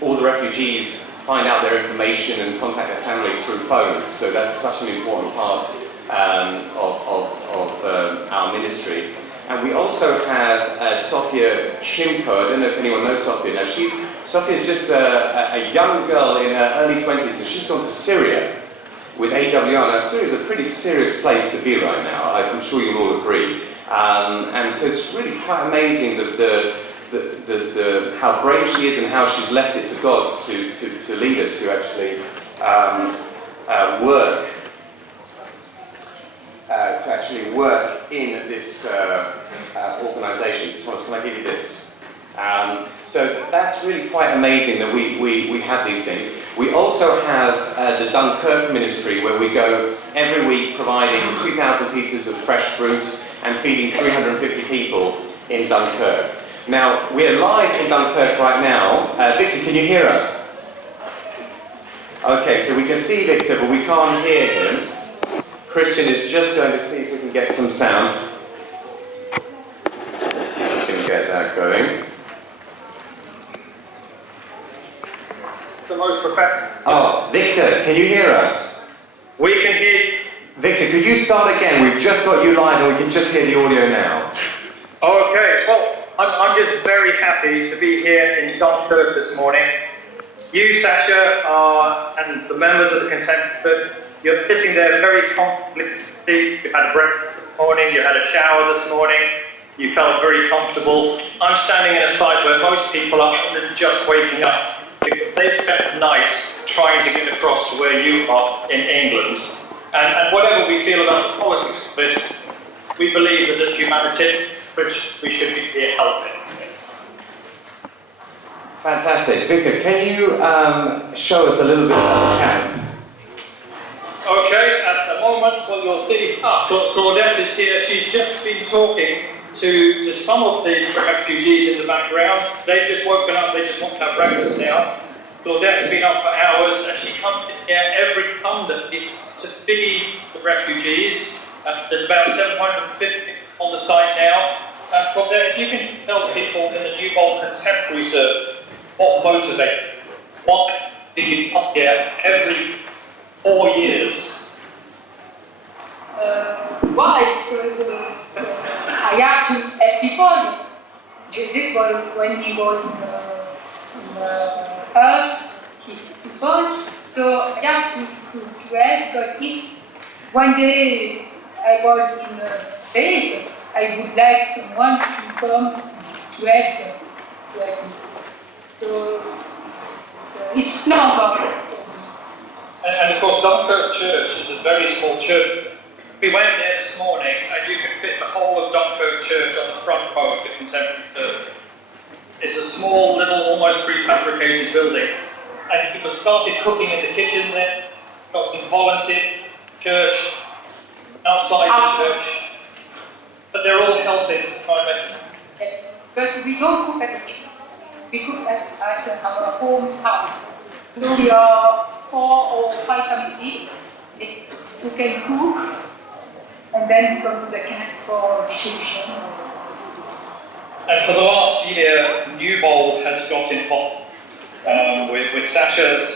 all the refugees find out their information and contact their family through phones. So that's such an important part of our ministry. And we also have Sofia Chimko. I don't know if anyone knows Sofia. Now, Sofia's just a young girl in her early 20s, and she's gone to Syria with AWR. Now, Syria is a pretty serious place to be right now. I'm sure you'll all agree. And so it's really quite amazing how brave she is and how she's left it to God to lead her to actually work in this organisation. Thomas, can I give you this? So that's really quite amazing that we have these things. We also have the Dunkirk ministry, where we go every week providing 2,000 pieces of fresh fruit and feeding 350 people in Dunkirk. Now, we're live in Dunkirk right now. Victor, can you hear us? Okay, so we can see Victor, but we can't hear him. Christian is just going to see if we can get some sound. Let's see if we can get that going. The most professional. Oh, Victor, can you hear us? We can hear you. Victor, could you start again? We've just got you live and we can just hear the audio now. Okay, well, I'm just very happy to be here in Dunkirk this morning. You, Sasha, and the members of the Contemporary, you're sitting there very comfortably. You had a breakfast this morning, you had a shower this morning, you felt very comfortable. I'm standing in a site where most people are just waking up because they've spent the night trying to get across to where you are in England. And whatever we feel about the politics of this, we believe that as humanity, we should be here helping. Fantastic. Victor, can you show us a little bit of the camp? Okay, at the moment, what you'll see, Claudette is here. She's just been talking to some of the refugees in the background. They've just woken up, they just want to have breakfast now. Claudette's been up for hours, and she comes in here every Sunday to feed the refugees. There's about 750 on the site now. Claudette, if you can tell people in the Newbold Contemporary Service what motivates you, why do you come here every 4 years? Why? Because I have to help people. Jesus, when he was in earth, he helped people. So I have to help, because if one day I was in a base, I would like someone to come to help them. So it's not about it. And of course, Dunkirk Church is a very small church. We went there this morning, and you could fit the whole of Dunkirk Church on the front row of the Contemporary Church. It's a small, little, almost prefabricated building. And people started cooking in the kitchen there, got some volunteer church, outside the church. But they're all helping to try and make. But we don't cook at the church. We cook at our home house. So we are 4 or 5 families who can cook, and then come to the camp for distribution. And for the last year, Newbold has got involved with Sasha,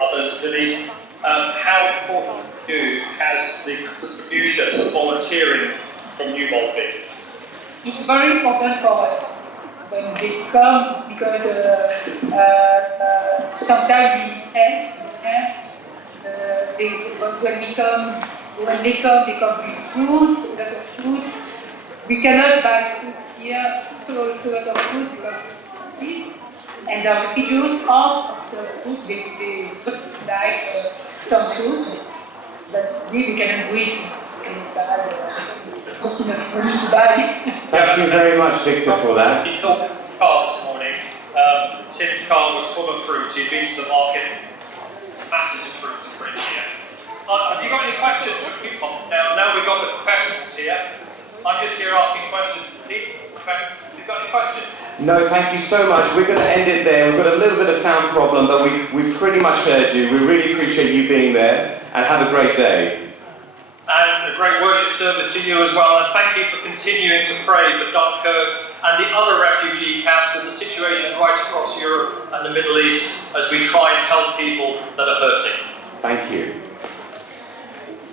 others, Billy. How important for you has the contribution, the volunteering from Newbold been? It's very important for us when they come, because sometimes we help, but when they come with fruits, a lot of fruits. We cannot buy food here, so a lot of food because of it. And the refugees ask of the food, they like some food, but we cannot do it. We cannot buy. Thank you very much, Victor, for that. He filled the car this morning. Tim's car was full of fruit. He'd been to the market, masses of fruit to bring here. Have you got any questions for people? Now we've got the professionals here. I'm just here asking questions. Have you got any questions? No, thank you so much. We're going to end it there. We've got a little bit of sound problem, but we pretty much heard you. We really appreciate you being there, and have a great day. And a great worship service to you as well. And thank you for continuing to pray for Dunkirk and the other refugee camps and the situation right across Europe. Europe and the Middle East as we try and help people that are hurting. Thank you.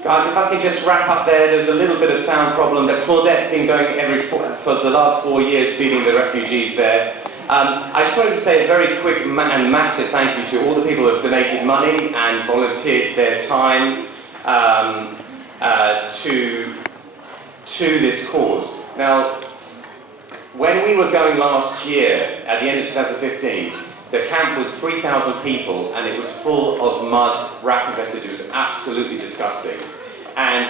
Guys, if I could just wrap up there, there's a little bit of sound problem that Claudette's been going for the last 4 years feeding the refugees there. I just wanted to say a very quick and massive thank you to all the people who have donated money and volunteered their time to this cause. Now, when we were going last year, at the end of 2015, the camp was 3,000 people and it was full of mud, rat infested. It was absolutely disgusting. And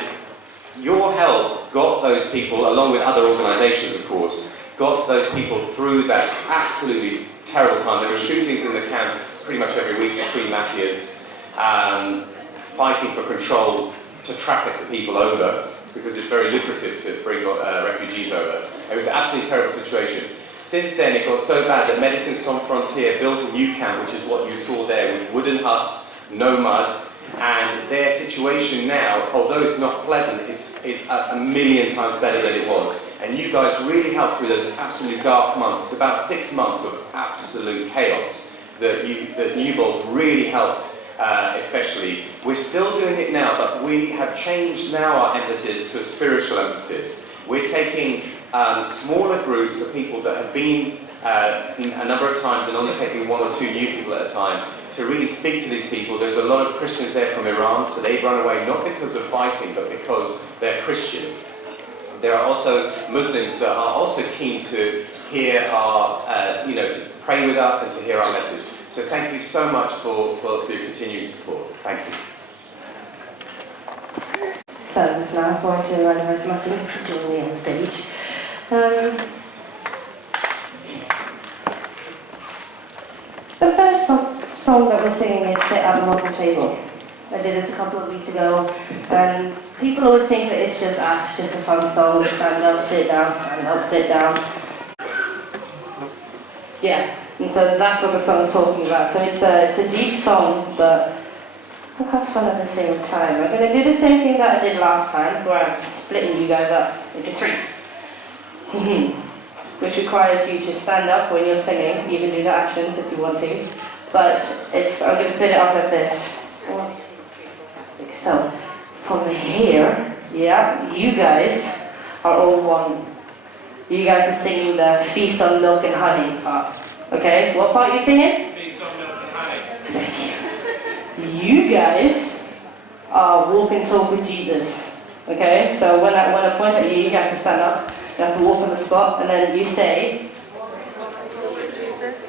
your help got those people, along with other organisations of course, got those people through that absolutely terrible time. There were shootings in the camp pretty much every week between mafias, fighting for control to traffic the people over, because it's very lucrative to bring refugees over. It was an absolutely terrible situation. Since then, it got so bad that Médecins Sans Frontières built a new camp, which is what you saw there, with wooden huts, no mud, and their situation now, although it's not pleasant, it's a million times better than it was. And you guys really helped through those absolute dark months. It's about 6 months of absolute chaos that Newbold really helped, especially. We're still doing it now, but we have changed now our emphasis to a spiritual emphasis. We're taking smaller groups of people that have been a number of times and only taking 1 or 2 new people at a time to really speak to these people. There's a lot of Christians there from Iran, so they've run away not because of fighting, but because they're Christian. There are also Muslims that are also keen to hear our, to pray with us and to hear our message. So thank you so much for your continued support. Thank you. So it's now going to invite Martin to join me on stage. The first song that we're singing is Sit at the Welcome Table. I did this a couple of weeks ago, and people always think that it's just a fun song, stand up, sit down. Yeah, and so that's what the song's talking about. So it's a deep song, but we'll have fun at the same time. I'm going to do the same thing that I did last time, where I'm splitting you guys up into 3. Which requires you to stand up when you're singing. You can do the actions if you want to. But I'm going to split it up like this. 1, 2, 3, 4, 5, 6. So, from here, yeah, you guys are all one. You guys are singing the Feast on Milk and Honey part. Okay, what part are you singing? Feast on Milk and Honey. Thank you. You guys are walk and talk with Jesus. Okay, so when I point at you, you have to stand up. You have to walk on the spot, and then you say,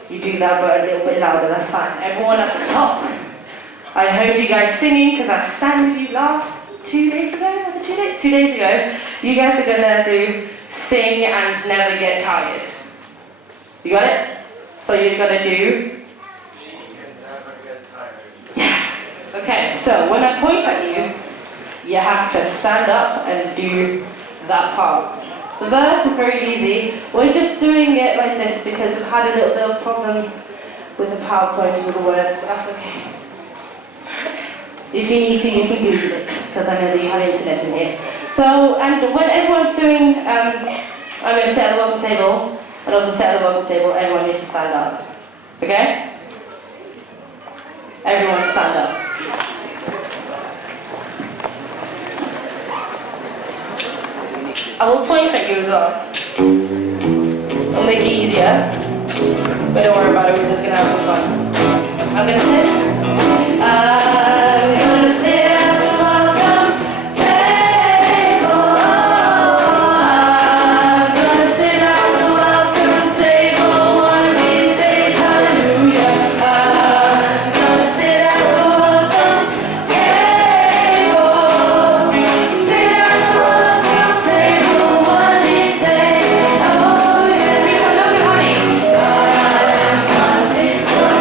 you do that but a little bit louder, that's fine. Everyone at the top. I heard you guys singing because I sang with you last 2 days ago, was it 2 days? 2 days ago. You guys are going to do sing and never get tired. You got it? So you're going to do? Yeah. Okay, so when I point at you, you have to stand up and do that part. The verse is very easy. We're just doing it like this because we've had a little bit of problem with the PowerPoint with the words, but that's okay. If you need to, you can Google it, because I know that you have internet in here. So, and when everyone's doing, I'm going to sit at the welcome table, and also sit at the welcome table, everyone needs to stand up. Okay? Everyone stand up. I will point at you as well. I'll make it easier. But don't worry about it, we're just going to have some fun. I'm going to sit. I'm going to sit at the welcome table. I'm going to sit at the welcome table one of these days. Hallelujah. I'm going to sit at the welcome table. Sit at the welcome table one of these days. Oh yeah. Please don't know me, honey. I'm on this one.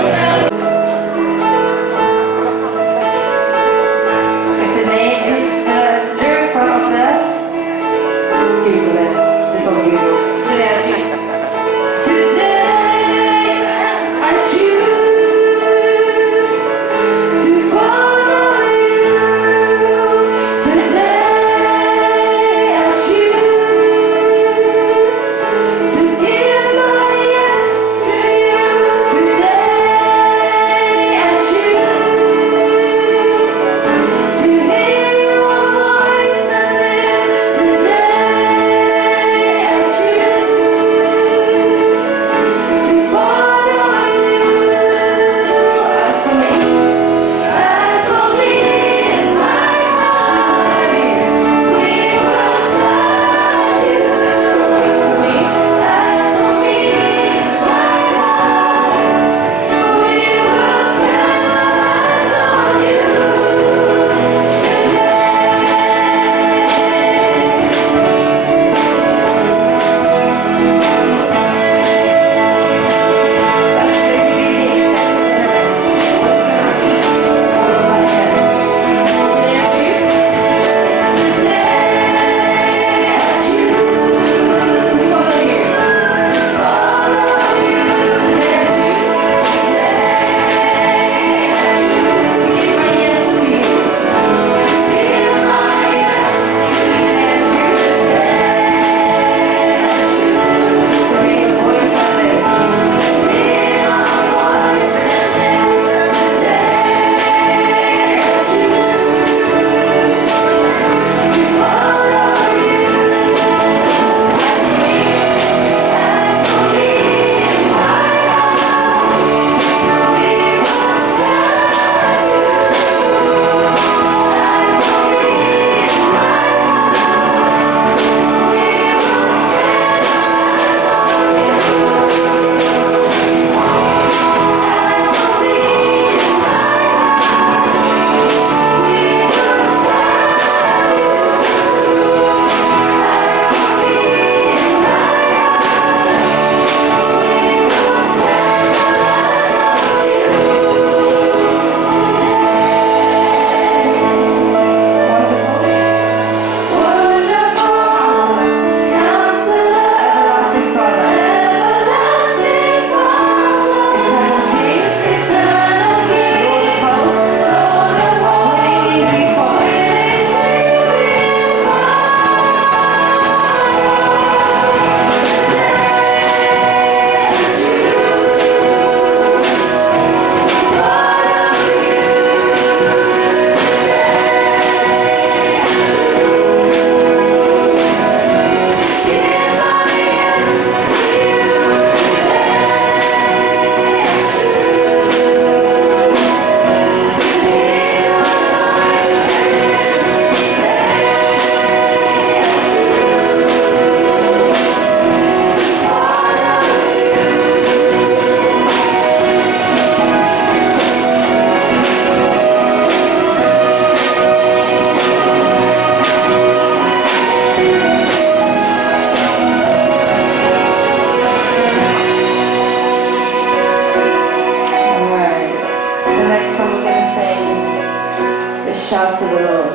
shout to the Lord.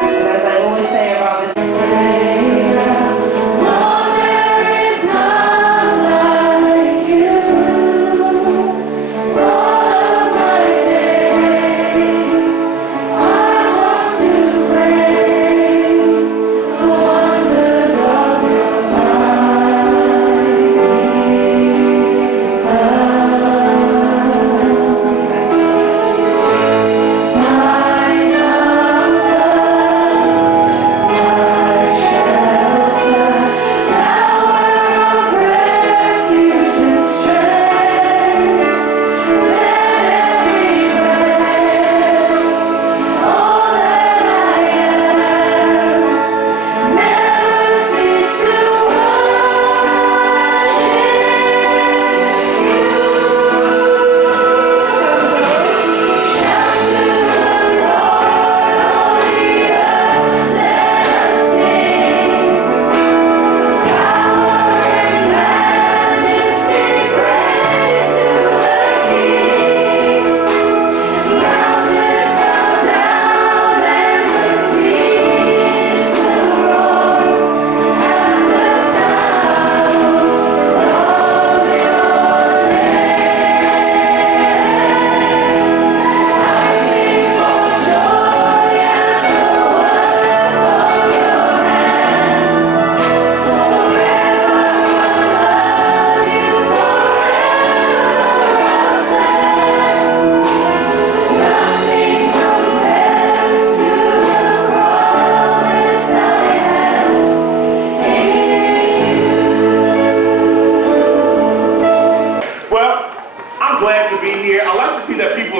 And as I always say about this,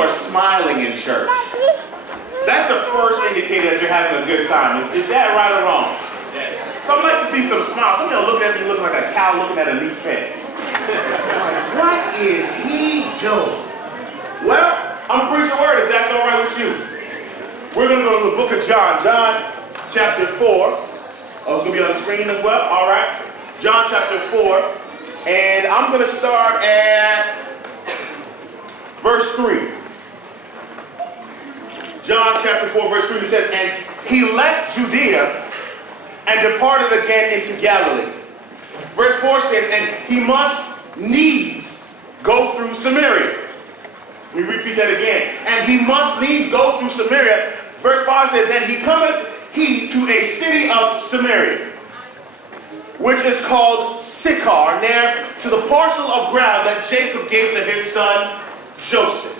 smiling in church. That's a first indicator that you're having a good time. Is that right or wrong? Yes. So I'd like to see some smiles. Some of y'all looking at me looking like a cow looking at a new fence. What is he doing? Well, I'm going to preach a word if that's all right with you. We're going to go to the book of John. John chapter 4. Oh, it's going to be on the screen as well. All right. John chapter 4. And I'm going to start at verse 3. John chapter 4, verse 3, it says, and he left Judea and departed again into Galilee. Verse 4 says, and he must needs go through Samaria. We repeat that again. And he must needs go through Samaria. Verse 5 says, then he cometh he to a city of Samaria, which is called Sychar, near to the parcel of ground that Jacob gave to his son Joseph.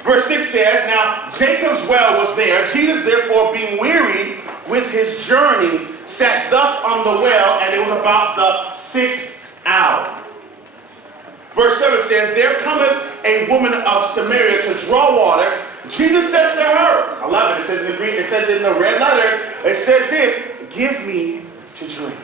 Verse 6 says, now Jacob's well was there. Jesus, therefore, being wearied with his journey, sat thus on the well, and it was about the 6th hour. Verse 7 says, there cometh a woman of Samaria to draw water. Jesus says to her, I love it, it says in the green, it says in the red letters, it says this, give me to drink.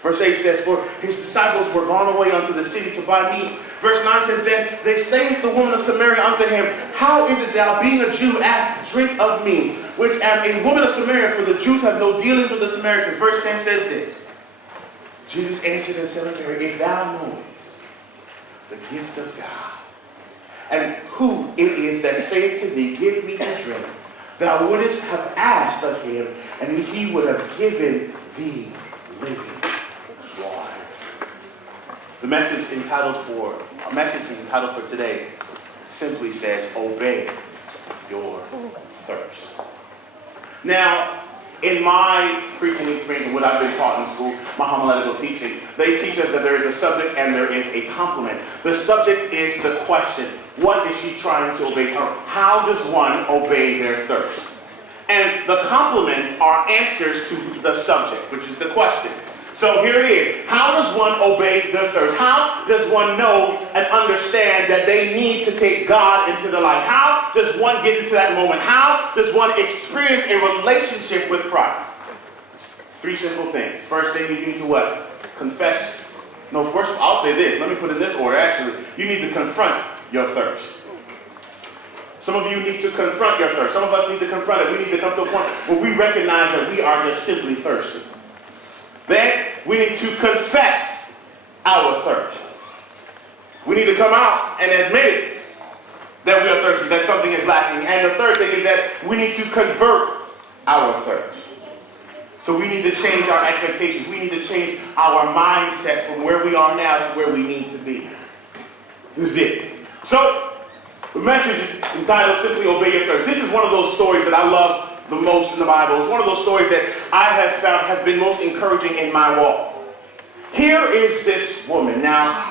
Verse 8 says, for his disciples were gone away unto the city to buy meat. Verse 9 says, then they say the woman of Samaria unto him, how is it thou, being a Jew, ask drink of me, which am a woman of Samaria, for the Jews have no dealings with the Samaritans. Verse 10 says this, Jesus answered and said unto her, if thou knowest the gift of God, and who it is that saith to thee, give me to drink, thou wouldest have asked of him, and he would have given thee living water. The message is entitled for today simply says, obey your thirst. Now, in my preaching experience and what I've been taught in school, my homiletical teaching, they teach us that there is a subject and there is a complement. The subject is the question. What is she trying to obey? Or how does one obey their thirst? And the complements are answers to the subject, which is the question. So here it is. How does one obey their thirst? How does one know and understand that they need to take God into their life? How does one get into that moment? How does one experience a relationship with Christ? 3 simple things. First thing, you need to what? Confess. No, first I'll say this. Let me put it in this order, actually. You need to confront your thirst. Some of you need to confront your thirst. Some of us need to confront it. We need to come to a point where we recognize that we are just simply thirsty. Then we need to confess our thirst. We need to come out and admit it. that we are thirsty, that something is lacking. And the third thing is that we need to convert our thirst. So we need to change our expectations. We need to change our mindsets from where we are now to where we need to be. This is it. So the message is entitled Simply Obey Your Thirst. This is one of those stories that I love the most in the Bible. It's one of those stories that I have found have been most encouraging in my walk. Here is this woman. Now,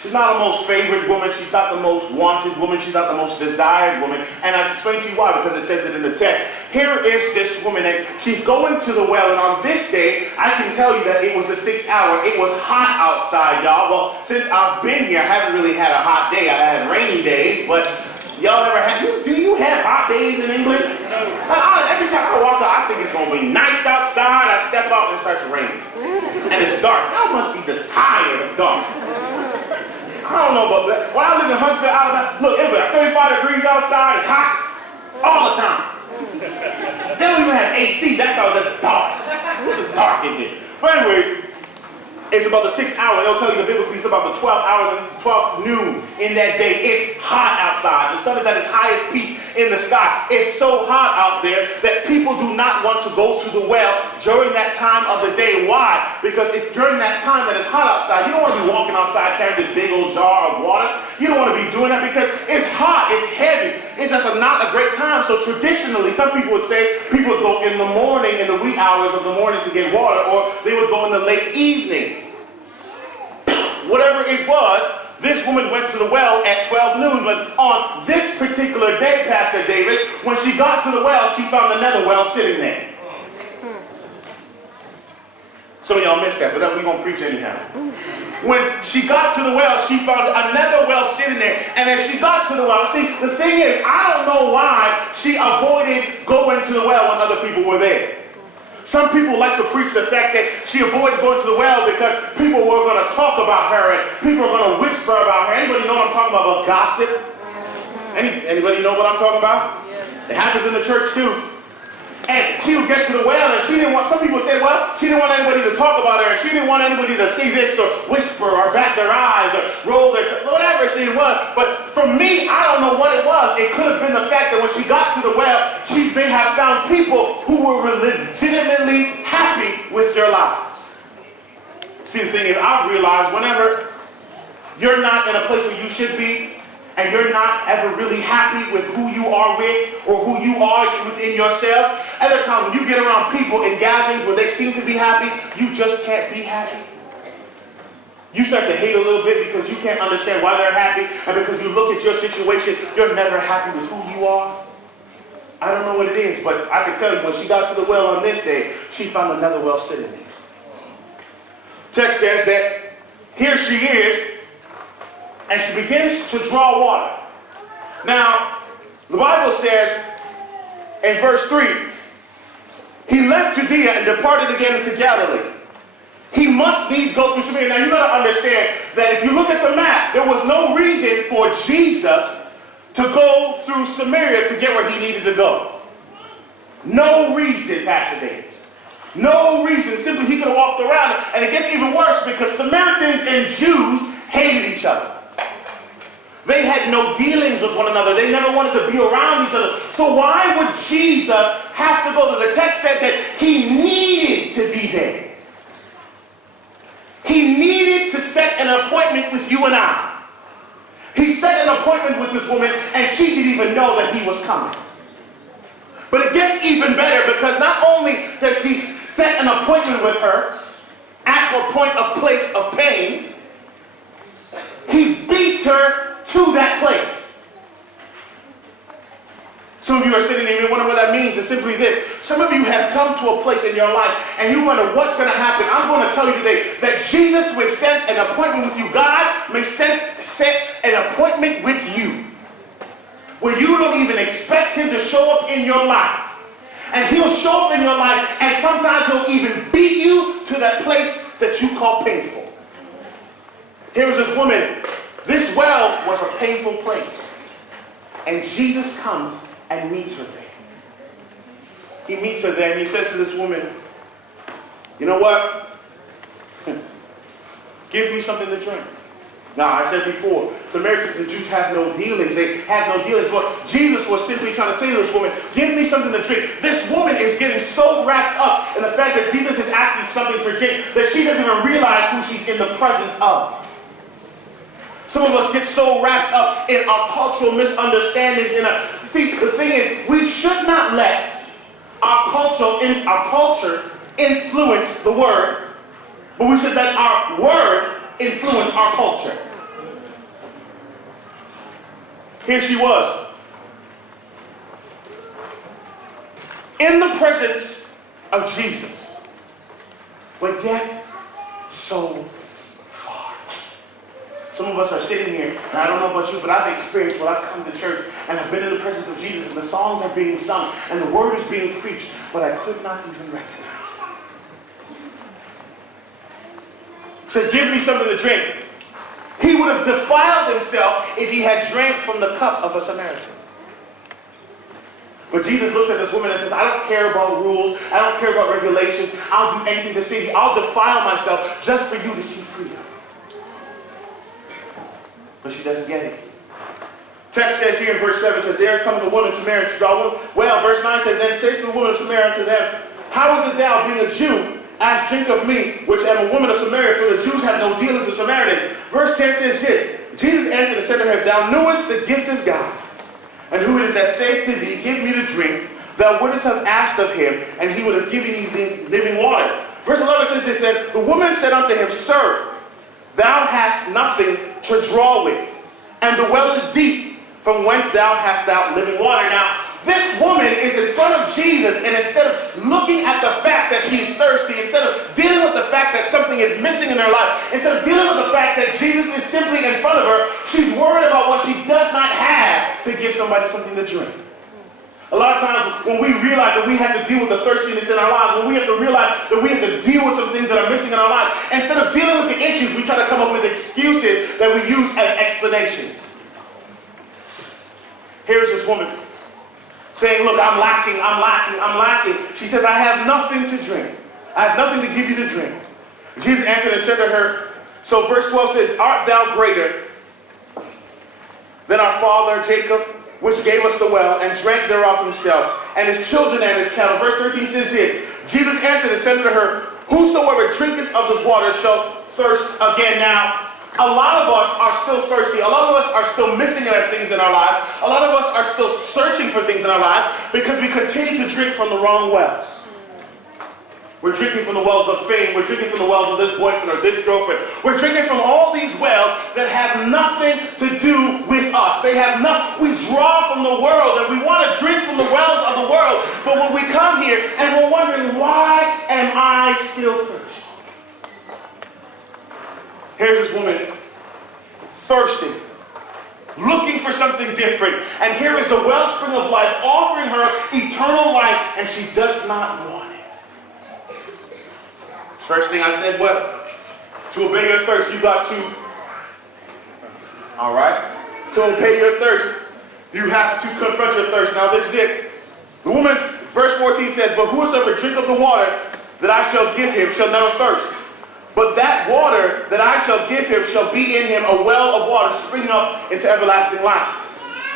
she's not the most favored woman. She's not the most wanted woman. She's not the most desired woman. And I'll explain to you why, because it says it in the text. Here is this woman, and she's going to the well. And on this day, I can tell you that it was the 6th hour. It was hot outside, y'all. Well, since I've been here, I haven't really had a hot day. I had rainy days, but y'all ever had, do you have hot days in England? Every time I walk out, I think it's going to be nice outside. I step out and it starts raining. And it's dark. Y'all must be just tired of dark. I don't know about that. When I lived in Huntsville, Alabama, look, it was like 35 degrees outside. It's hot all the time. They don't even have AC. That's how it's dark. It's just dark in here. But anyways, it's about the 6th hour. They'll tell you the biblically it's about the 12th hour, 12th noon in that day. It's hot outside. The sun is at its highest peak in the sky. It's so hot out there that people do not want to go to the well during that time of the day. Why? Because it's during that time that it's hot outside. You don't want to be walking outside carrying this big old jar of water. You don't want to be doing that because it's hot, it's heavy. It's just not a great time. So traditionally, some people would say people would go in the morning, in the wee hours of the morning to get water, or they would go in the late evening. Whatever it was, this woman went to the well at 12 noon, but on this particular day, Pastor David, when she got to the well, she found another well sitting there. Some of y'all missed that, but we're going to preach anyhow. When she got to the well, she found another well sitting there, and as she got to the well, see, the thing is, I don't know why she avoided going to the well when other people were there. Some people like to preach the fact that she avoided going to the well because people were going to talk about her and people were going to whisper about her. Anybody know what I'm talking about gossip? Anybody know what I'm talking about? Yes. It happens in the church too. And she would get to the well and she didn't want, some people say, well, she didn't want anybody to talk about her and she didn't want anybody to see this or whisper or bat their eyes or roll their, whatever it was. But for me, I don't know what it was. It could have been the fact that when she got to the well, she may have found people who were legitimately happy with their lives. See, the thing is, I've realized whenever you're not in a place where you should be, and you're not ever really happy with who you are with or who you are within yourself, other times when you get around people in gatherings where they seem to be happy, you just can't be happy. You start to hate a little bit because you can't understand why they're happy, and because you look at your situation, you're never happy with who you are. I don't know what it is, but I can tell you when she got to the well on this day, she found another well sitting there. Text says that here she is, and she begins to draw water. Now, the Bible says in verse 3, he left Judea and departed again into Galilee. He must needs go through Samaria. Now, you got to understand that if you look at the map, there was no reason for Jesus to go through Samaria to get where he needed to go. No reason, Pastor David. No reason. Simply, he could have walked around. And it gets even worse because Samaritans and Jews hated each other. They had no dealings with one another. They never wanted to be around each other. So why would Jesus have to go there? The text said that he needed to be there. He needed to set an appointment with you and I. He set an appointment with this woman, and she didn't even know that he was coming. But it gets even better because not only does he set an appointment with her at her point of place of pain, he beats her to that place. Some of you are sitting there and wonder what that means. It's simply this. Some of you have come to a place in your life and you wonder what's going to happen. I'm going to tell you today that Jesus may set an appointment with you. God may set an appointment with you when you don't even expect him to show up in your life. And he'll show up in your life, and sometimes he'll even beat you to that place that you call painful. Here was this woman. This well was a painful place. And Jesus comes and meets her there. He meets her there and he says to this woman, you know what? Give me something to drink. Now, I said before, Samaritans and Jews have no dealings. They have no dealings. But Jesus was simply trying to say to this woman, give me something to drink. This woman is getting so wrapped up in the fact that Jesus is asking something for drink that she doesn't even realize who she's in the presence of. Some of us get so wrapped up in our cultural misunderstandings. See, the thing is, we should not let our culture influence the word, but we should let our word influence our culture. Here she was, in the presence of Jesus, but yet so far. Some of us are sitting here, and I don't know about you, but I've experienced when I've come to church and I've been in the presence of Jesus, and the songs are being sung, and the word is being preached, but I could not even recognize it. It says, give me something to drink. He would have defiled himself if he had drank from the cup of a Samaritan. But Jesus looks at this woman and says, I don't care about rules. I don't care about regulations. I'll do anything to see you. I'll defile myself just for you to see freedom. But she doesn't get it. Text says here in verse 7, says, there comes a woman Samaritan to draw water. Well, verse 9 says, then say to the woman of Samaria to them, how is it thou, being a Jew, ask drink of me, which am a woman of Samaria, for the Jews have no dealings with Samaritans. Verse 10 says this, Jesus answered and said to her, thou knewest the gift of God, and who it is that saith to thee, give me to drink. Thou wouldest have asked of him, and he would have given you the living water. Verse 11 says this, then the woman said unto him, Sir, thou hast nothing to draw with, and the well is deep, from whence thou hast thou living water. Now, this woman is in front of Jesus, and instead of looking at the fact that she's thirsty, instead of dealing with the fact that something is missing in her life, instead of dealing with the fact that Jesus is simply in front of her, she's worried about what she does not have to give somebody something to drink. A lot of times when we realize that we have to deal with the thirstiness in our lives, when we have to realize that we have to deal with some things that are missing in our lives, instead of dealing with the issues, we try to come up with excuses that we use as explanations. Here's this woman saying, look, I'm lacking. She says, I have nothing to drink. I have nothing to give you to drink. Jesus answered and said to her, so verse 12 says, art thou greater than our father Jacob, which gave us the well, and drank thereof himself, and his children and his cattle. Verse 13 says this, Jesus answered and said to her, whosoever drinketh of this water shall thirst again. Now, a lot of us are still thirsty. A lot of us are still missing things in our lives. A lot of us are still searching for things in our lives because we continue to drink from the wrong wells. We're drinking from the wells of fame. We're drinking from the wells of this boyfriend or this girlfriend. We're drinking from all these wells that have nothing to do with us. They have we draw from the world, and we want to drink from the wells of the world. But when we come here and we're wondering, why am I still thirsty? Here's this woman, thirsty, looking for something different. And here is the wellspring of life offering her eternal life, and she does not want it. First thing I said, what? To obey your thirst, you got to, all right? To obey your thirst, you have to confront your thirst. Now this is it. The woman's, verse 14 says, but whosoever drink of the water that I shall give him shall never thirst. But that water that I shall give him shall be in him a well of water springing up into everlasting life.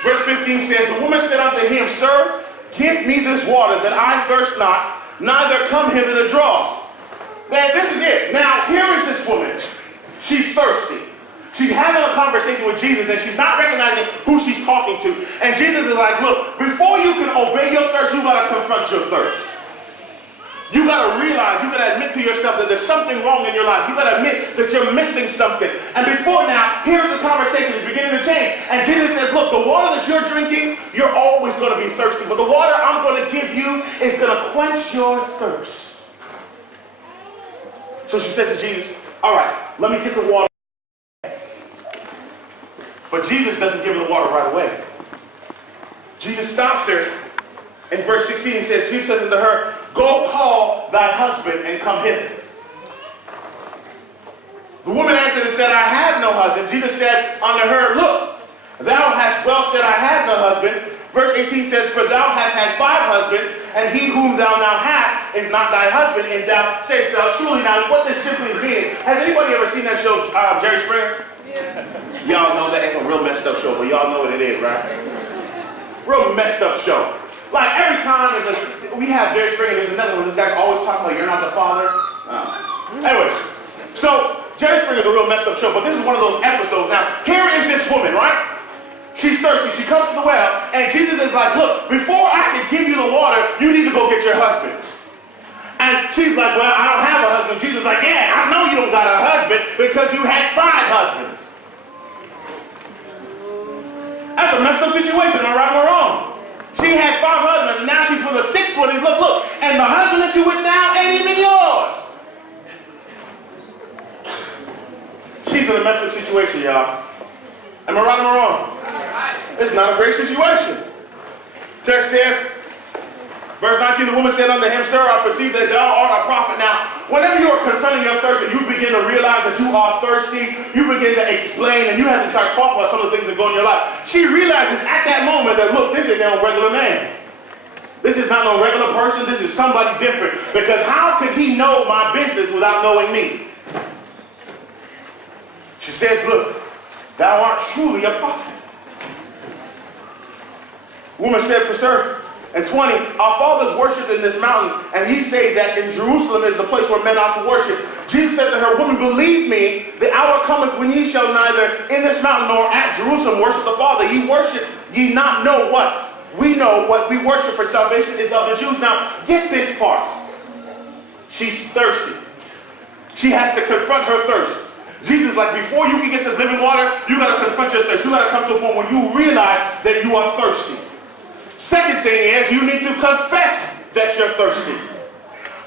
Verse 15 says, the woman said unto him, Sir, give me this water that I thirst not, neither come hither to draw. Man, this is it. Now, here is this woman. She's thirsty. She's having a conversation with Jesus, and she's not recognizing who she's talking to. And Jesus is like, look, before you can obey your thirst, you got to confront your thirst. You got to realize, you got to admit to yourself that there's something wrong in your life. You got to admit that you're missing something. And before now, here's the conversation is beginning to change. And Jesus says, look, the water that you're drinking, you're always going to be thirsty. But the water I'm going to give you is going to quench your thirst. So she says to Jesus, all right, let me get the water. But Jesus doesn't give her the water right away. Jesus stops her. In verse 16 it says, Jesus says unto her, go call thy husband and come hither. The woman answered and said, I have no husband. Jesus said unto her, look, thou hast well said, I have no husband. Verse 18 says, for thou hast had 5 husbands, and he whom thou now hast is not thy husband, and thou sayest thou truly. Now what this simply means, has anybody ever seen that show, Jerry Springer? Y'all know that it's a real messed up show, but y'all know what it is, right? Real messed up show. Like every time we have Jerry Springer, there's another one. This guy's always talking about you're not the father. Anyways, so Jerry Springer's a real messed up show, but this is one of those episodes. Now, here is this woman, right? She's thirsty. She comes to the well, and Jesus is like, look, before I can give you the water, you need to go get your husband. And she's like, well, I don't have a husband. Jesus is like, yeah, I know you don't got a husband because you had 5 husbands. That's a messed up situation, am I right or wrong? She had 5 husbands, and now she's with a 6th one. He's look, and the husband that you with now ain't even yours. She's in a messed up situation, y'all. Am I right or wrong? It's not a great situation. Text says, verse 19, the woman said unto him, Sir, I perceive that thou art a prophet. Now, whenever you are confronting your thirst and you begin to realize that you are thirsty, you begin to explain and you have to start talking about some of the things that go in your life. She realizes at that moment that, look, this is no regular man. This is not no regular person. This is somebody different. Because how could he know my business without knowing me? She says, look, thou art truly a prophet. Woman said, for sir, and 20, our fathers worshipped in this mountain, and ye say that in Jerusalem is the place where men ought to worship. Jesus said to her, woman, believe me, the hour cometh when ye shall neither in this mountain nor at Jerusalem worship the Father. Ye worship, ye not know what. We know what we worship, for salvation is of the Jews. Now, get this part. She's thirsty. She has to confront her thirst. Jesus is like, before you can get this living water, you got to confront your thirst. You got to come to a point where you realize that you are thirsty. Second thing is, you need to confess that you're thirsty.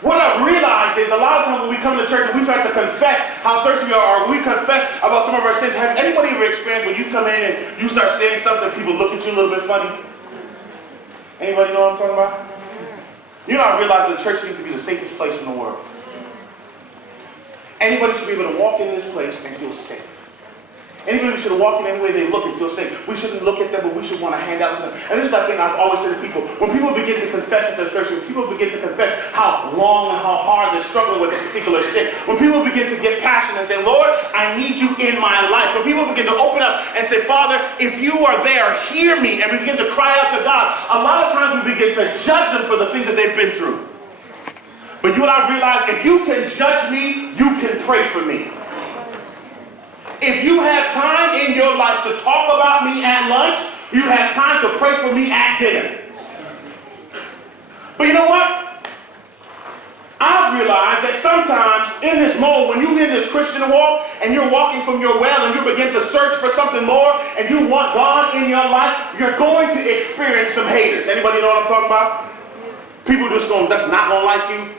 What I've realized is a lot of times when we come to church and we start to confess how thirsty we are, or we confess about some of our sins. Have anybody ever experienced when you come in and you start saying something, people look at you a little bit funny? Anybody know what I'm talking about? You know, I realize that church needs to be the safest place in the world. Anybody should be able to walk in this place and feel safe. Anybody should walk in any way they look and feel safe. We shouldn't look at them, but we should want to hand out to them. And this is the thing I've always said to people. When people begin to confess that they're thirsty, when people begin to confess how long and how hard they're struggling with a particular sin, when people begin to get passionate and say, Lord, I need you in my life. When people begin to open up and say, Father, if you are there, hear me, and we begin to cry out to God, a lot of times we begin to judge them for the things that they've been through. But you and I realize if you can judge me, you can pray for me. If you have time in your life to talk about me at lunch, you have time to pray for me at dinner. But you know what? I've realized that sometimes in this moment, when you're in this Christian walk and you're walking from your well and you begin to search for something more and you want God in your life, you're going to experience some haters. Anybody know what I'm talking about? People that's not going to like you.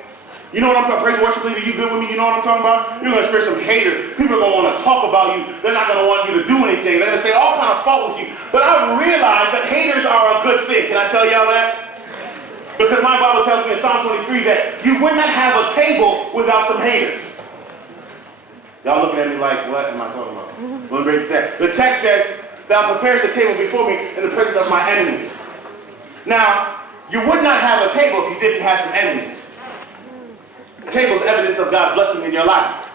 You know what I'm talking about? Praise worship leader, you good with me? You know what I'm talking about? You're going to experience some haters. People are going to want to talk about you. They're not going to want you to do anything. They're going to say all kind of fault with you. But I realize that haters are a good thing. Can I tell y'all that? Because my Bible tells me in Psalm 23 that you would not have a table without some haters. Y'all looking at me like, what am I talking about? Let me break that. The text says, thou preparest a table before me in the presence of my enemies. Now, you would not have a table if you didn't have some enemies. The table is evidence of God's blessing in your life.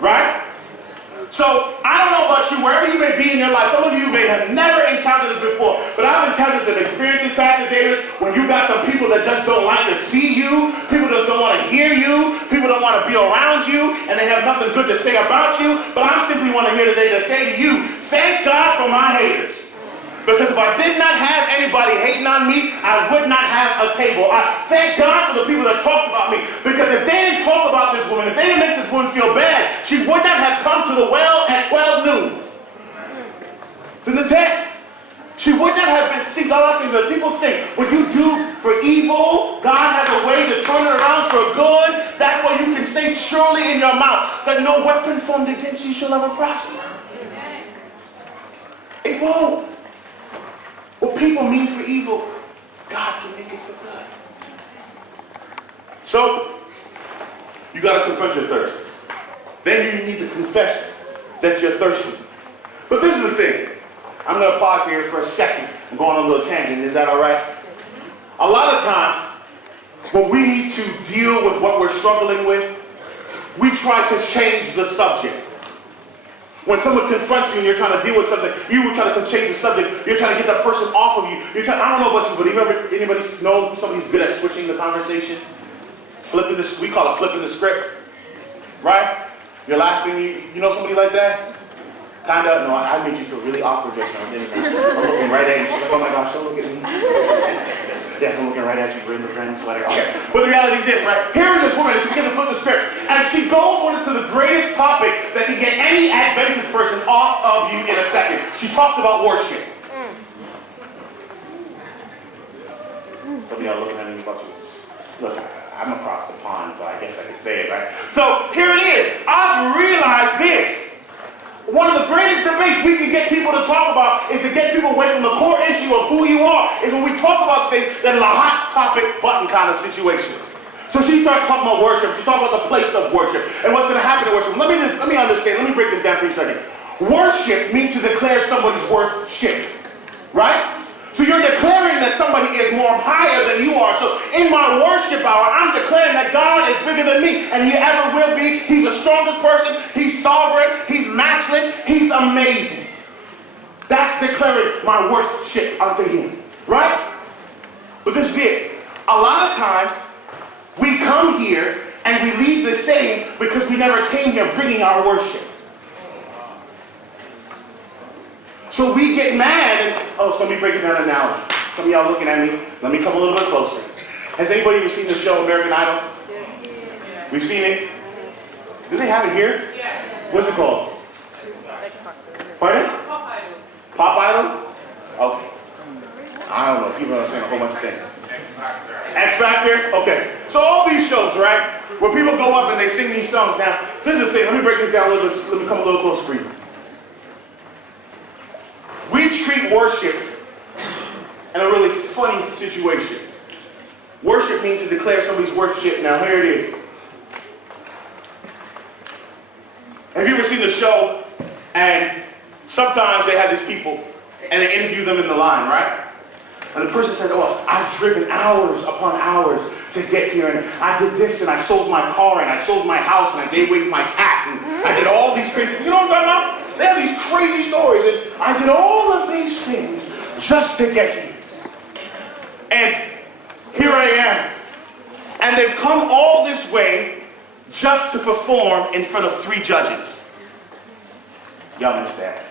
Right? So, I don't know about you, wherever you may be in your life, some of you may have never encountered this before, but I've encountered some experiences, Pastor David, when you got some people that just don't like to see you, people just don't want to hear you, people don't want to be around you, and they have nothing good to say about you. But I simply want to hear today to say to you, thank God for my haters. Because if I did not have anybody hating on me, I would not have a table. I thank God for the people that talked about me. Because if they didn't talk about this woman, if they didn't make this woman feel bad, she would not have come to the well at 12 noon. It's in the text. She would not have been. See, a lot of things that people think, what you do for evil, God has a way to turn it around for good. That's why you can say surely in your mouth that no weapon formed against you shall ever prosper. It won't. What people mean for evil, God can make it for good. So, you got to confront your thirst. Then you need to confess that you're thirsty. But this is the thing. I'm going to pause here for a second and go on a little tangent. Is that all right? A lot of times, when we need to deal with what we're struggling with, we try to change the subject. When someone confronts you and you're trying to deal with something, you were trying to change the subject, you're trying to get that person off of you. I don't know about you, but anybody know somebody who's good at switching the conversation? Flipping this, we call it flipping the script. Right? You're laughing, you know somebody like that? Kind of, no, I made you feel really awkward just now, didn't I? I'm looking right at you, she's like, oh my gosh, don't look at me. Yes, I'm looking right at you, we're in the brand sweater. Okay, but the reality is this, right? Here is this woman, she's going to flip the script, and she goes on into the greatest topic that can get any Adventist person off of you in a second. She talks about worship. Some of y'all looking at me about you. Look, I'm across the pond, so I guess I could say it, right? So here it is. I've realized this. One of the greatest debates we can get people to talk about is to get people away from the core issue of who you are, is when we talk about things that is a hot topic button kind of situation. So she starts talking about worship. She talks about the place of worship and what's going to happen in worship. Let me understand. Let me break this down for you a second. Worship means to declare somebody's worth-ship, right? So you're declaring that somebody is more higher than you are. So in my worship hour, I'm declaring that God is bigger than me, and He ever will be. He's the strongest person. He's sovereign. He's matchless. He's amazing. That's declaring my worship unto Him, right? But this is it. A lot of times, we come here and we leave the same because we never came here bringing our worship. So we get mad and, oh, somebody breaking down an analogy. Some of y'all looking at me. Let me come a little bit closer. Has anybody ever seen the show American Idol? Yes. We've seen it? Do they have it here? Yeah. What's it called? Pardon? Pop Idol. Pop Idol? Okay. I don't know. People are saying a whole bunch of things. X Factor? Okay. So all these shows, right? Where people go up and they sing these songs. Now, this is the thing. Let me break this down a little bit. Let me come a little closer for you. We treat worship in a really funny situation. Worship means to declare somebody's worship. Now here it is. Have you ever seen the show and sometimes they have these people and they interview them in the line, right? And the person says, oh, I've driven hours upon hours to get here, and I did this, and I sold my car, and I sold my house, and I gave away my cat, and I did all these crazy, you know what I'm talking about? They have these crazy stories, and I did all of these things just to get here. And here I am. And they've come all this way just to perform in front of 3 judges. Y'all missed that.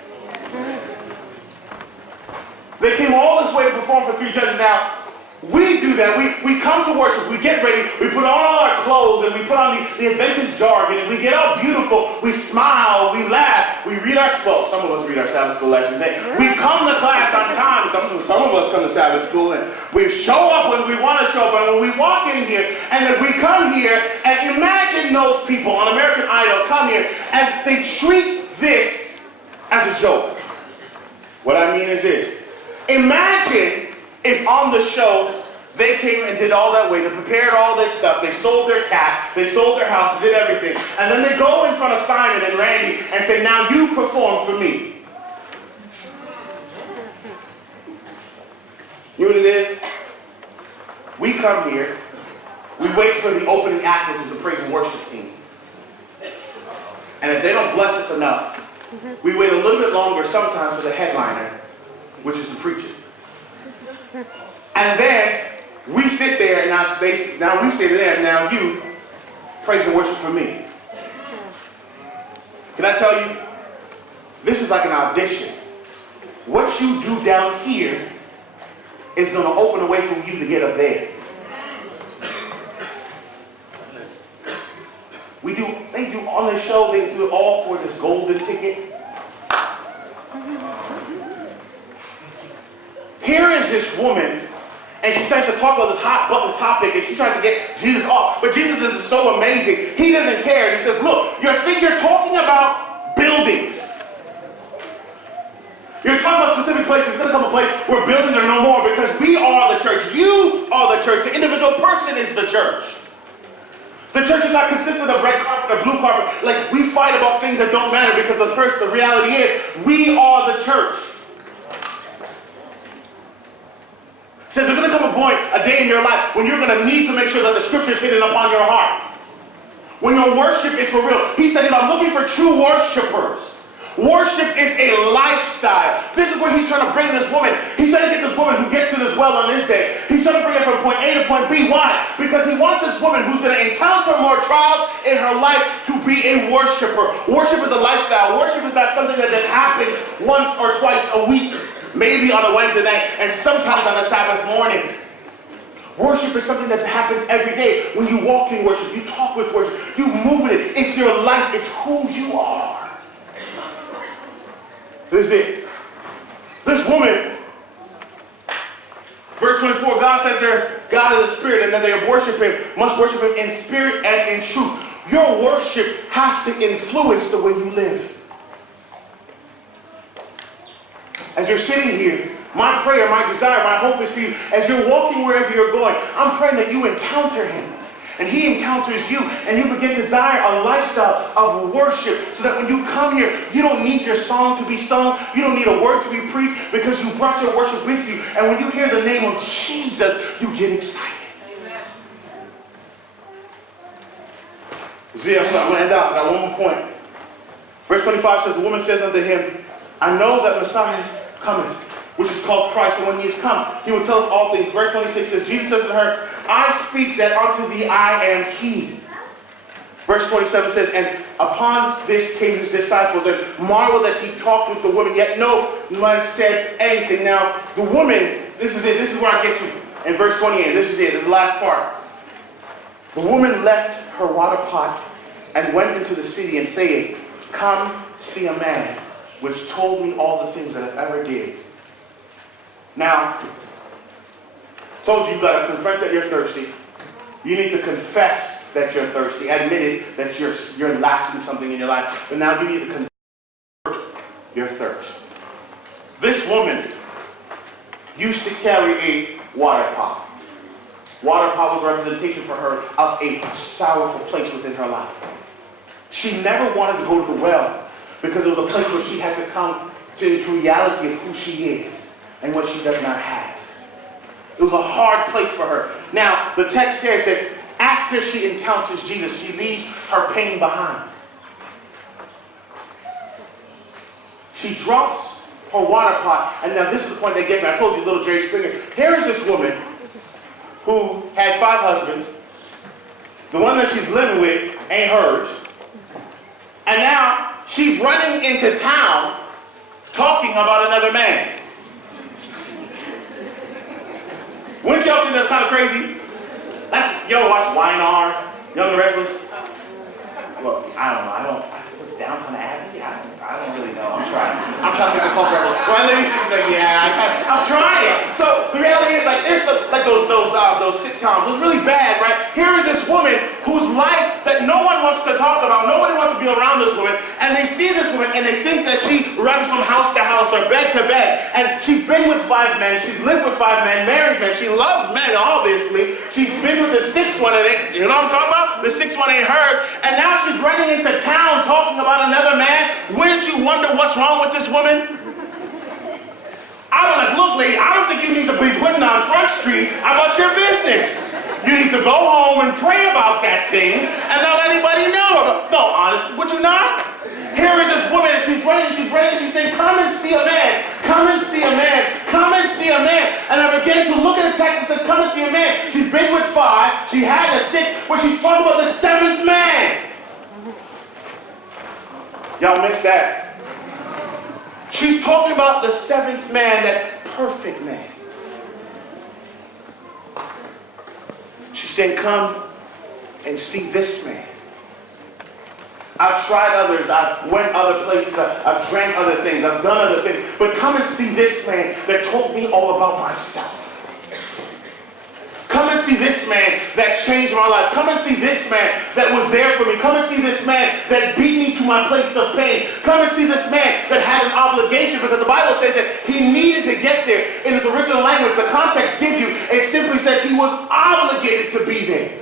They came all this way to perform for 3 judges. Now, we do that. We come to worship. We get ready. We put on all our clothes and we put on the Adventist jargon. And we get all beautiful. We smile. We laugh. We read our, well, some of us read our Sabbath school lessons. We come to class on time. Some of us come to Sabbath school and we show up when we want to show up. And when we walk in here and then we come here and imagine those people on American Idol come here and they treat this as a joke. What I mean is this. Imagine if on the show they came and did all that way, they prepared all this stuff, they sold their cat, they sold their house, did everything, and then they go in front of Simon and Randy and say, now you perform for me. You know what it is? We come here, we wait for the opening act, which is the praise and worship team. And if they don't bless us enough, we wait a little bit longer sometimes for the headliner, which is the preacher. And then we sit there and now we sit there and now you praise and worship for me. Can I tell you, this is like an audition. What you do down here is going to open a way for you to get up there. They do on this show, they do it all for this golden ticket. Here is this woman, and she starts to talk about this hot button topic, and she tries to get Jesus off. But Jesus is so amazing. He doesn't care. He says, look, you're talking about buildings. You're talking about specific places. There's going to come a place where buildings are no more because we are the church. You are the church. The individual person is the church. The church is not consistent of red carpet or blue carpet. Like, we fight about things that don't matter because the reality is, we are the church. Says there's going to come a day in your life when you're going to need to make sure that the scripture is hidden upon your heart. When your worship is for real. He said, I'm looking for true worshipers. Worship is a lifestyle. This is where he's trying to bring this woman. He's trying to get this woman who gets to this well on this day. He's trying to bring her from point A to point B. Why? Because he wants this woman who's going to encounter more trials in her life to be a worshiper. Worship is a lifestyle. Worship is not something that just happens once or twice a week, maybe on a Wednesday night, and sometimes on a Sabbath morning. Worship is something that happens every day. When you walk in worship, you talk with worship, you move with it. It's your life. It's who you are. This is it. This woman, verse 24, God says God is a spirit, and that they worship him, must worship him in spirit and in truth. Your worship has to influence the way you live. As you're sitting here, my prayer, my desire, my hope is for you. As you're walking wherever you're going, I'm praying that you encounter him. And he encounters you, and you begin to desire a lifestyle of worship, so that when you come here, you don't need your song to be sung, you don't need a word to be preached, because you brought your worship with you. And when you hear the name of Jesus, you get excited. Amen. See, I'm going to end out. I got one more point. Verse 25 says, the woman says unto him, I know that Messiah cometh, which is called Christ, and when he is come, he will tell us all things. Verse 26 says, Jesus says to her, I speak that unto thee I am he. Verse 27 says, and upon this came his disciples, and marveled that he talked with the woman, yet no one said anything. Now, the woman, this is it, this is where I get to. In verse 28, this is it, this is the last part. The woman left her water pot, and went into the city, and saith, come see a man, which told me all the things that I've ever did. Now, told you got to confront that you're thirsty. You need to confess that you're thirsty. Admit it that you're lacking something in your life. But now you need to convert your thirst. This woman used to carry a water pot. Water pot was a representation for her of a sorrowful place within her life. She never wanted to go to the well, because it was a place where she had to come to the reality of who she is and what she does not have. It was a hard place for her. Now, the text says that after she encounters Jesus, she leaves her pain behind. She drops her water pot, and now this is the point that gets me. I told you, little Jerry Springer. Here is this woman who had 5 husbands. The one that she's living with ain't hers. And now she's running into town talking about another man. Wouldn't y'all think that's kind of crazy? Y'all watch YNR, Young Wrestlers? Look, I don't know. What's Downtown Abbey? I don't really know. I'm trying to make a culture reference. Well, let me see. Like, yeah, I'm trying. So the reality is, like, it's like those sitcoms. It was really bad, right? Here is this woman whose life that no one wants to talk about. Nobody wants to be around this woman. And they see this woman and they think that she runs from house to house or bed to bed. And she's been with 5 men. She's lived with 5 men, married men. She loves men, obviously. She's been with the 6th one. And you know what I'm talking about? The 6th one ain't hers. And now she's running into town talking about another man. Wouldn't you wonder what's wrong with this woman? I was like, look, lady, I don't think you need to be putting on Front Street about your business. You need to go home and pray about that thing and not let anybody know about. No, honestly, would you not? Here is this woman, and she's running, she's saying, come and see a man, come and see a man, come and see a man. And I began to look at the text and says, come and see a man. She's been with 5, she had a 6, but she's talking about the 7th man. Y'all missed that. She's talking about the 7th man, that perfect man. She's saying, come and see this man. I've tried others, I've went other places, I've drank other things, I've done other things, but come and see this man that told me all about myself. Come and see this man that changed my life. Come and see this man that was there for me. Come and see this man that beat me to my place of pain. Come and see this man that had an obligation, because the Bible says that he needed to get there. In his original language, the context gives you, it simply says he was obligated to be there.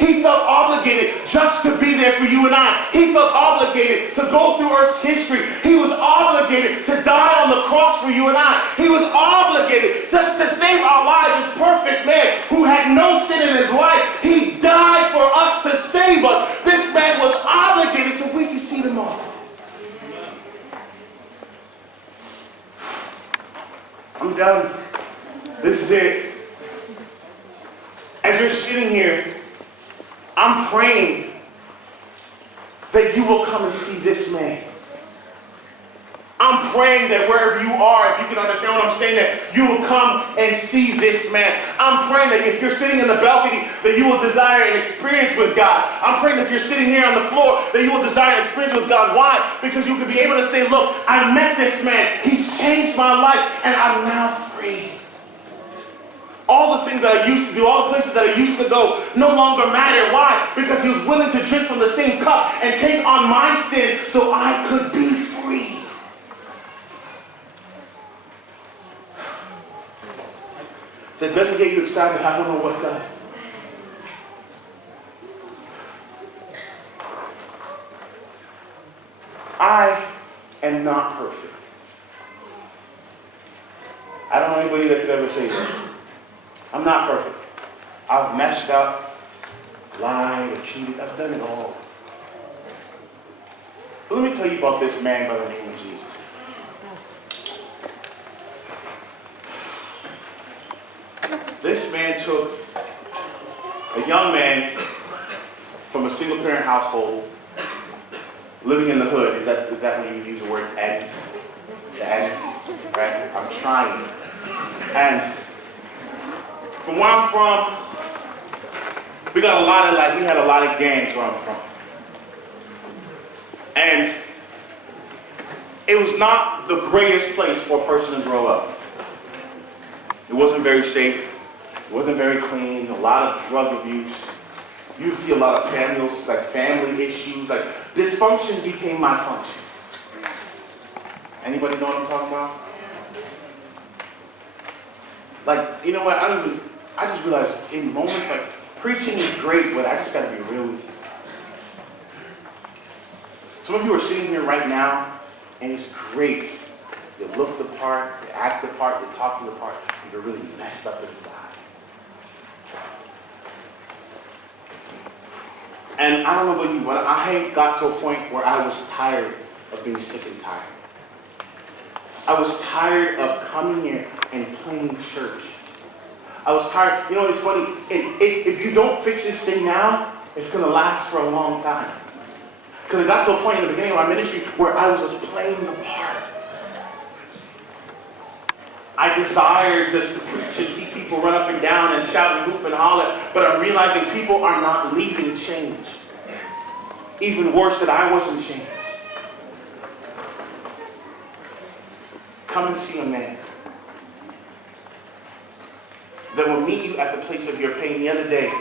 He felt obligated just to be there for you and I. He felt obligated to go through Earth's history. He was obligated to die on the cross for you and I. He was obligated just to save our lives. This perfect man who had no sin in his life. He died for us to save us. This man was obligated so we could see tomorrow. I'm done. This is it. As you're sitting here, I'm praying that you will come and see this man. I'm praying that wherever you are, if you can understand what I'm saying, that you will come and see this man. I'm praying that if you're sitting in the balcony, that you will desire an experience with God. I'm praying that if you're sitting here on the floor, that you will desire an experience with God. Why? Because you could be able to say, look, I met this man. He's changed my life, and I'm now free. All the things that I used to do, all the places that I used to go, no longer matter. Why? Because he was willing to drink from the same cup and take on my sin so I could be free. If that doesn't get you excited, I don't know what does. I am not perfect. I don't know anybody that could ever say that. I'm not perfect. I've messed up, lied, or cheated. I've done it all. But let me tell you about this man by the name of Jesus. This man took a young man from a single parent household living in the hood. Is that when you use the word ants? The ants, right? I'm trying. And from where I'm from, we had a lot of gangs where I'm from. And it was not the greatest place for a person to grow up. It wasn't very safe. It wasn't very clean. A lot of drug abuse. You see a lot of family issues. Like dysfunction became my function. Anybody know what I'm talking about? Like, you know what? I just realized in moments like preaching is great, but I just got to be real with you. Some of you are sitting here right now, and it's great. You look the part, you act the part, you talk the part, and you're really messed up inside. And I don't know about you, but I got to a point where I was tired of being sick and tired. I was tired of coming here and playing church. I was tired. You know, it's funny. If you don't fix this thing now, it's going to last for a long time. Because it got to a point in the beginning of my ministry where I was just playing the part. I desired just to preach and see people run up and down and shout and hoop and holler, but I'm realizing people are not leaving changed. Even worse, that I wasn't changed. Come and see a man that will meet you at the place of your pain. The other day,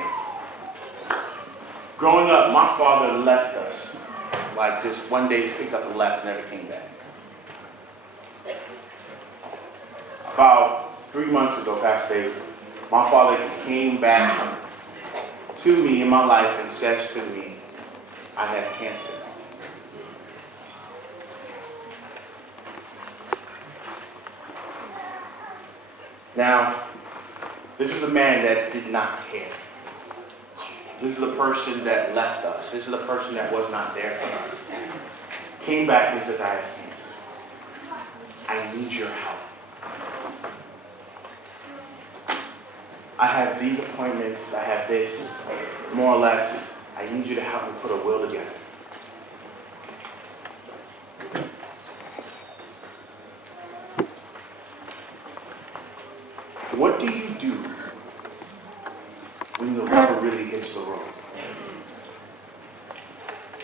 growing up, my father left us. Like just one day he picked up and left, never came back. About 3 months ago, Pastor David, my father came back to me in my life and says to me, I have cancer. Now, this is a man that did not care. This is the person that left us. This is the person that was not there for us. Came back and said, I have cancer. I need your help. I have these appointments. I have this. More or less, I need you to help me put a will together. What do you do when the rubber really hits the road?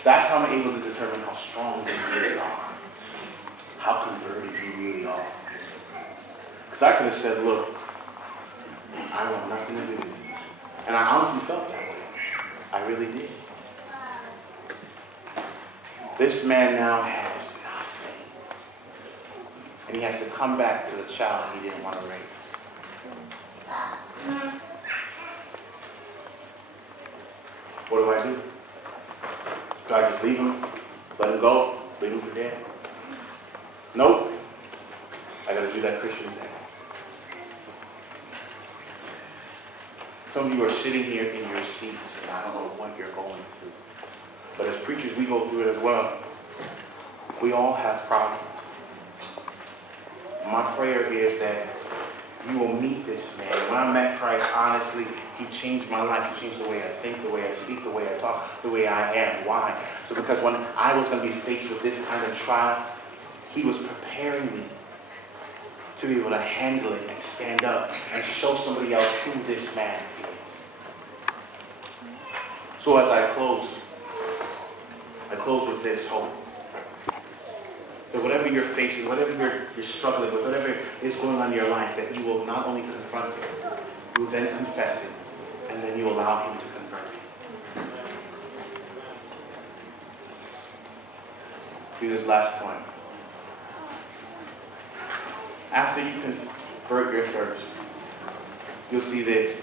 That's how I'm able to determine how strong you really are, how converted you really are. Because I could have said, look, I want nothing to do with you. And I honestly felt that way. I really did. This man now has nothing. And he has to come back to the child he didn't want to raise. What do I do? Do I just leave him, let him go, leave him for dead? Nope. I got to do that Christian thing. Some of you are sitting here in your seats, and I don't know what you're going through. But as preachers, we go through it as well. We all have problems. My prayer is that you will meet this man. When I met Christ, honestly, he changed my life. He changed the way I think, the way I speak, the way I talk, the way I am. Why? So because when I was going to be faced with this kind of trial, he was preparing me to be able to handle it and stand up and show somebody else who this man is. So as I close with this hope. That whatever you're facing, whatever you're struggling with, whatever is going on in your life, that you will not only confront it, you will then confess it, and then you allow him to convert it. Do this last point. After you convert your thirst, you'll see this,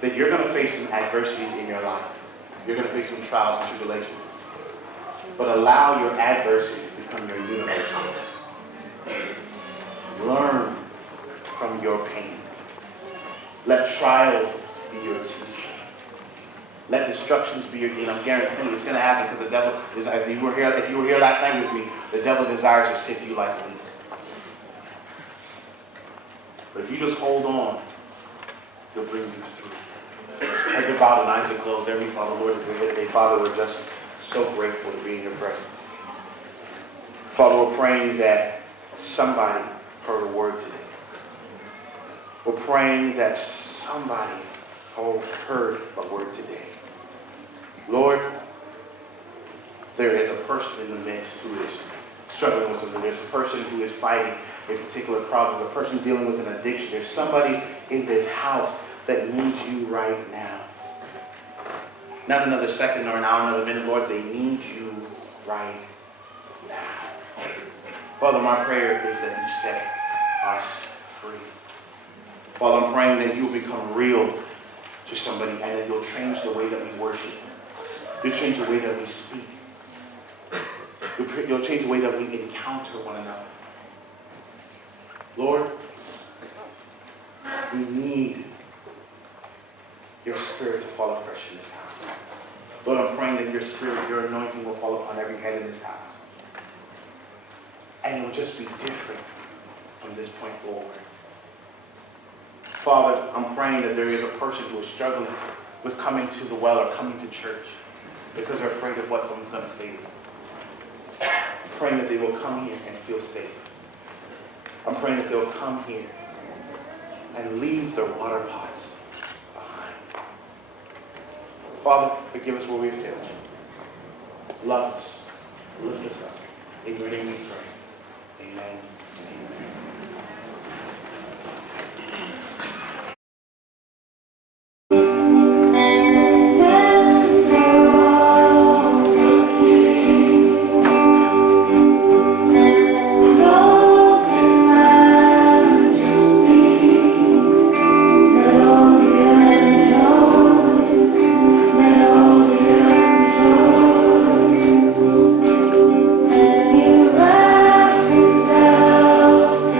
that you're going to face some adversities in your life. You're going to face some trials and tribulations. But allow your adversity to become your university. Learn from your pain. Let trials be your teacher. Let destructions be your gain. I'm guaranteeing it's going to happen because the devil is, if you were here last night with me, the devil desires to sift you like wheat. But if you just hold on, he'll bring you through. As your bowed and eyes are closed, Heavenly Father, Lord, as we're here today, Father, we're just so grateful to be in your presence. Father, we're praying that somebody heard a word today. We're praying that somebody heard a word today. Lord, there is a person in the midst who is struggling with something. There's a person who is fighting a particular problem, a person dealing with an addiction. There's somebody in this house that needs you right now. Not another second or an hour, another minute, Lord. They need you right now. Father, my prayer is that you set us free. Father, I'm praying that you will become real to somebody and that you'll change the way that we worship. You'll change the way that we speak. You'll change the way that we encounter one another. Lord, we need your spirit to fall afresh in this house. Lord, I'm praying that your spirit, your anointing will fall upon every head in this house. And it will just be different from this point forward. Father, I'm praying that there is a person who is struggling with coming to the well or coming to church because they're afraid of what someone's going to say to them. I'm praying that they will come here and feel safe. I'm praying that they'll come here and leave their water pots behind. Father, forgive us where we failed. Love us. Lift us up. In your name we pray. Amen. You rise yourself.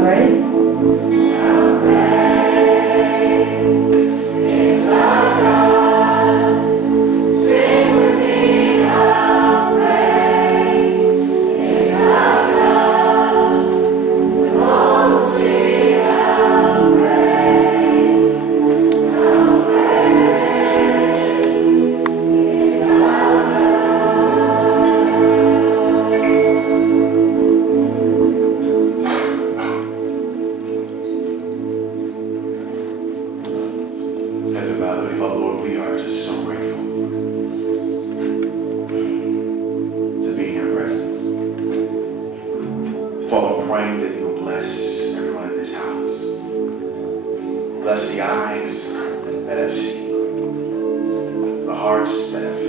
great? Bless the eyes that have seen, the hearts that have